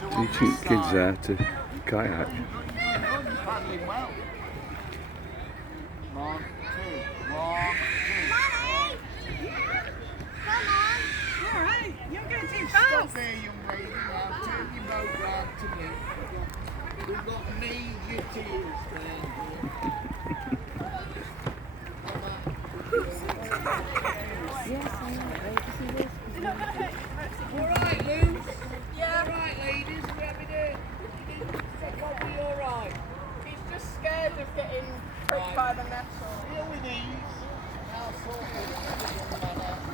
Teaching kids how to kayak. Paddling well. One, two, one, two. Come on! Alright, you're going too Stop fast. there, young lady. Now turn your boat round to me. We've got major tears down here. Alright, Lou. Yeah, Alright, ladies. Grab it in. I'll be alright. he's just scared of getting pricked by the nettle. Here with ease. Now sort of.